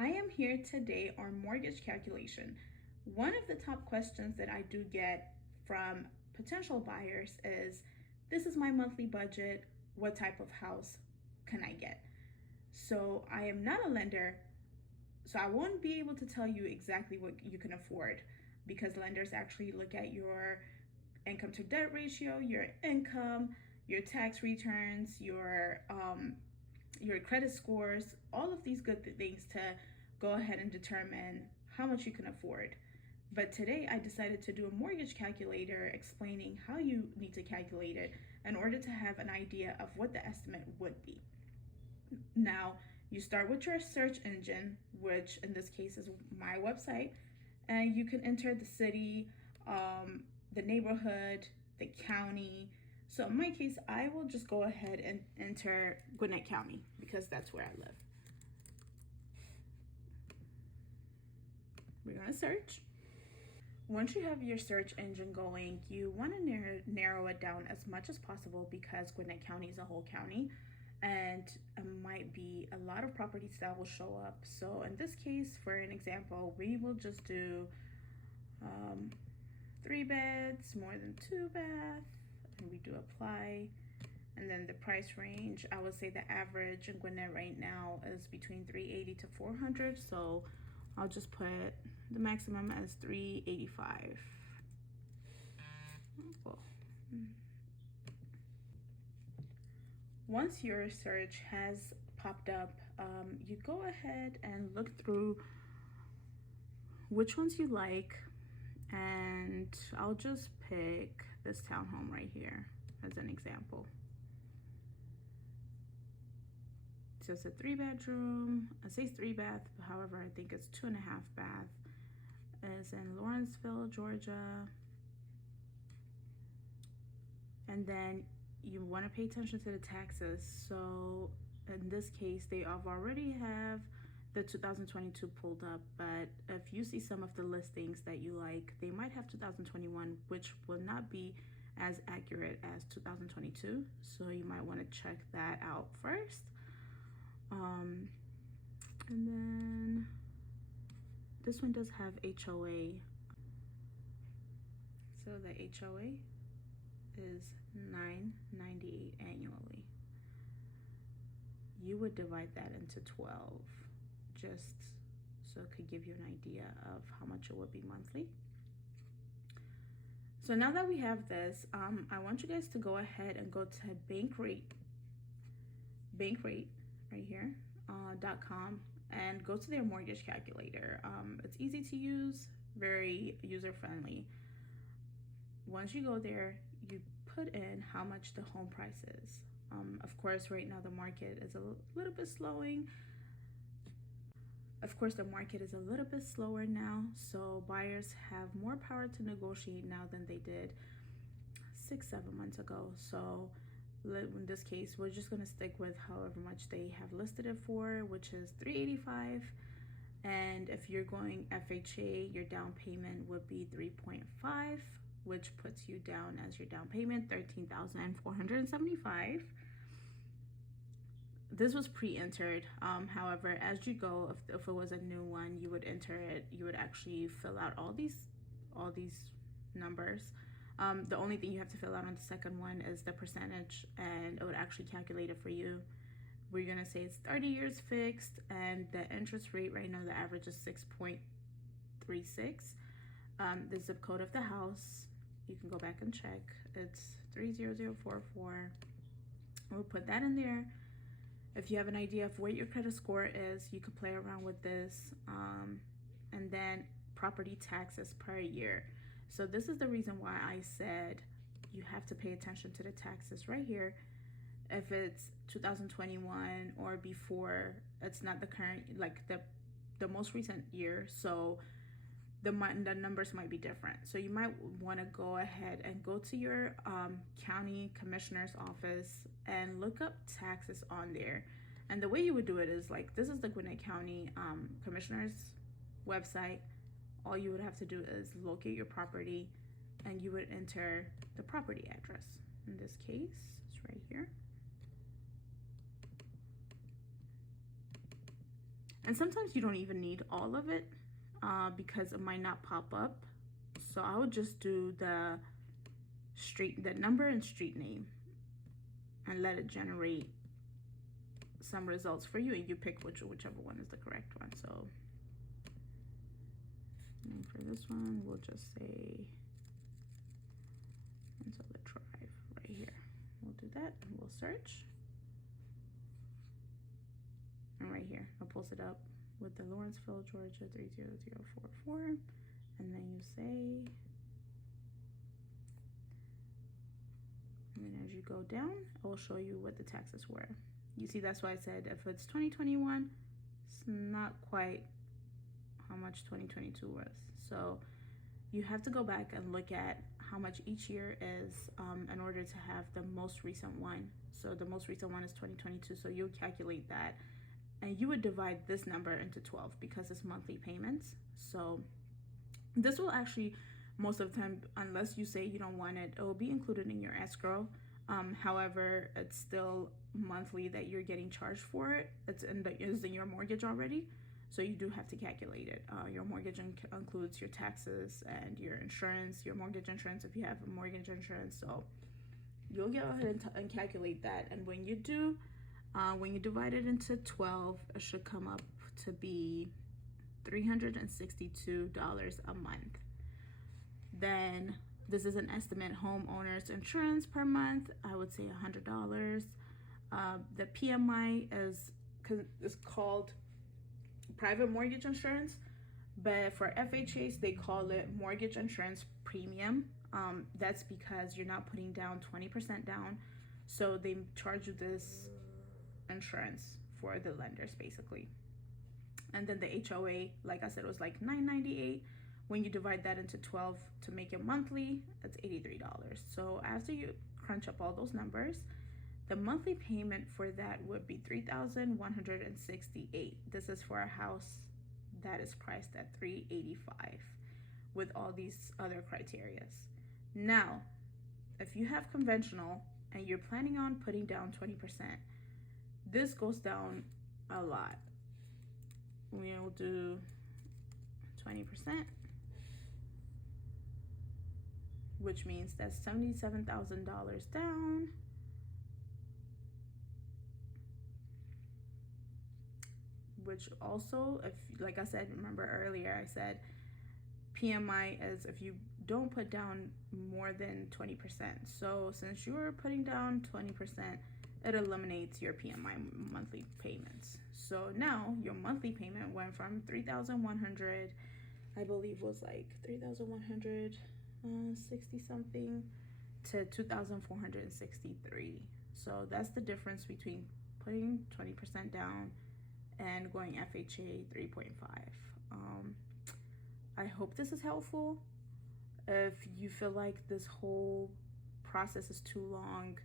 I am here today on mortgage calculation. One of the top questions that I do get from potential buyers is, this is my monthly budget, what type of house can I get? So I am not a lender, so I won't be able to tell you exactly what you can afford, because lenders actually look at your income to debt ratio, your income, your tax returns, your credit scores, all of these good things to go ahead and determine how much you can afford. But today I decided to do a mortgage calculator explaining how you need to calculate it in order to have an idea of what the estimate would be. Now, you start with your search engine, which in this case is my website, and you can enter the city, the neighborhood, the county. So in my case, I will just go ahead and enter Gwinnett County because that's where I live. We're gonna search. Once you have your search engine going, you want to narrow it down as much as possible because Gwinnett County is a whole county and it might be a lot of properties that will show up. So in this case, for an example, we will just do 3 beds, more than 2 bath, and we do apply. And then the price range, I would say the average in Gwinnett right now is between 380 to 400. So I'll just put the maximum as 385. Cool. Once your search has popped up, you go ahead and look through which ones you like, and I'll just pick this townhome right here as an example. So it's a 3-bedroom. I say 3 bath, but however, I think it's 2.5 bath. It's in Lawrenceville, Georgia. And then you want to pay attention to the taxes. So in this case, they already have the 2022 pulled up, but if you see some of the listings that you like, they might have 2021, which will not be as accurate as 2022. So you might want to check that out first. And then this one does have HOA. So the HOA is $998 annually. You would divide that into 12, just so it could give you an idea of how much it would be monthly. So now that we have this, I want you guys to go ahead and go to Bankrate right here, .com, and go to their mortgage calculator. It's easy to use, very user-friendly. Once you go there, you put in how much the home price is. Of course, right now the market is a little bit slowing. Of course, the market is a little bit slower now, so buyers have more power to negotiate now than they did 6-7 months ago. So in this case, we're just going to stick with however much they have listed it for, which is $385. And if you're going FHA, your down payment would be 3.5, which puts you down as your down payment $13,475. This was pre-entered. However, as you go, if it was a new one, you would enter it. You would actually fill out all these numbers. The only thing you have to fill out on the second one is the percentage, and it would actually calculate it for you. We're gonna say it's 30 years fixed, and the interest rate right now, the average is 6.36. The zip code of the house, you can go back and check. It's 30044. We'll put that in there. If you have an idea of what your credit score is, you could play around with this. And then property taxes per year. So this is the reason why I said you have to pay attention to the taxes right here. If it's 2021 or before, it's not the current, like the most recent year. So the numbers might be different. So you might want to go ahead and go to your county commissioner's office and look up taxes on there. And the way you would do it is like, this is the Gwinnett County commissioner's website. All you would have to do is locate your property, and you would enter the property address. In this case, it's right here. And sometimes you don't even need all of it because it might not pop up. So I would just do the number and street name and let it generate some results for you, and you pick whichever one is the correct one. So for this one, we'll just say until the drive right here. We'll do that and we'll search. And right here, I'll pulls it up with the Lawrenceville, Georgia 30044. And then you say, and then as you go down, it will show you what the taxes were. You see, that's why I said if it's 2021, it's not quite how much 2022 was. So you have to go back and look at how much each year is in order to have the most recent one. So the most recent one is 2022. So you'll calculate that, and you would divide this number into 12 because it's monthly payments. So this will actually, most of the time, unless you say you don't want it, it will be included in your escrow. However, it's still monthly that you're getting charged for it. It's in your mortgage already. So you do have to calculate it. Your mortgage includes your taxes and your insurance, your mortgage insurance if you have a mortgage insurance. So you'll go ahead and calculate that. And when you do, when you divide it into 12, it should come up to be $362 a month. Then this is an estimate homeowner's insurance per month. I would say $100. The PMI is called private mortgage insurance, but for FHAs they call it mortgage insurance premium. That's because you're not putting down 20% down, so they charge you this insurance for the lenders basically. And then the HOA, like I said, was like $9.98. When you divide that into 12 to make it monthly, it's $83. So after you crunch up all those numbers, the monthly payment for that would be $3,168. This is for a house that is priced at $385 with all these other criterias. Now, if you have conventional and you're planning on putting down 20%, this goes down a lot. We'll do 20%, which means that's $77,000 down. Which also, if, like I said, remember earlier I said PMI is if you don't put down more than 20%. So since you are putting down 20%, it eliminates your PMI monthly payments. So now your monthly payment went from $3,100, I believe was like $3,160 something, to $2,463. So that's the difference between putting 20% down and going FHA 3.5. I hope this is helpful. If you feel like this whole process is too long,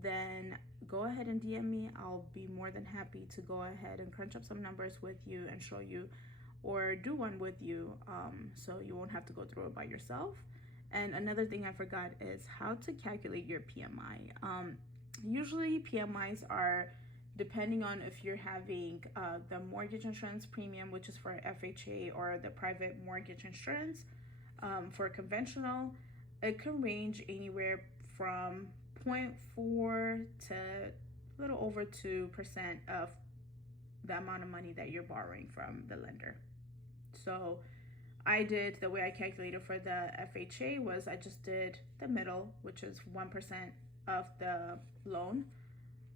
then go ahead and DM me. I'll be more than happy to go ahead and crunch up some numbers with you and show you, or do one with you, so you won't have to go through it by yourself. And another thing I forgot is how to calculate your PMI. Usually PMIs are depending on if you're having the mortgage insurance premium, which is for FHA, or the private mortgage insurance. For conventional, it can range anywhere from 0.4 to a little over 2% of the amount of money that you're borrowing from the lender. So I did, the way I calculated for the FHA was I just did the middle, which is 1% of the loan.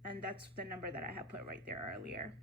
And that's the number that I had put right there earlier.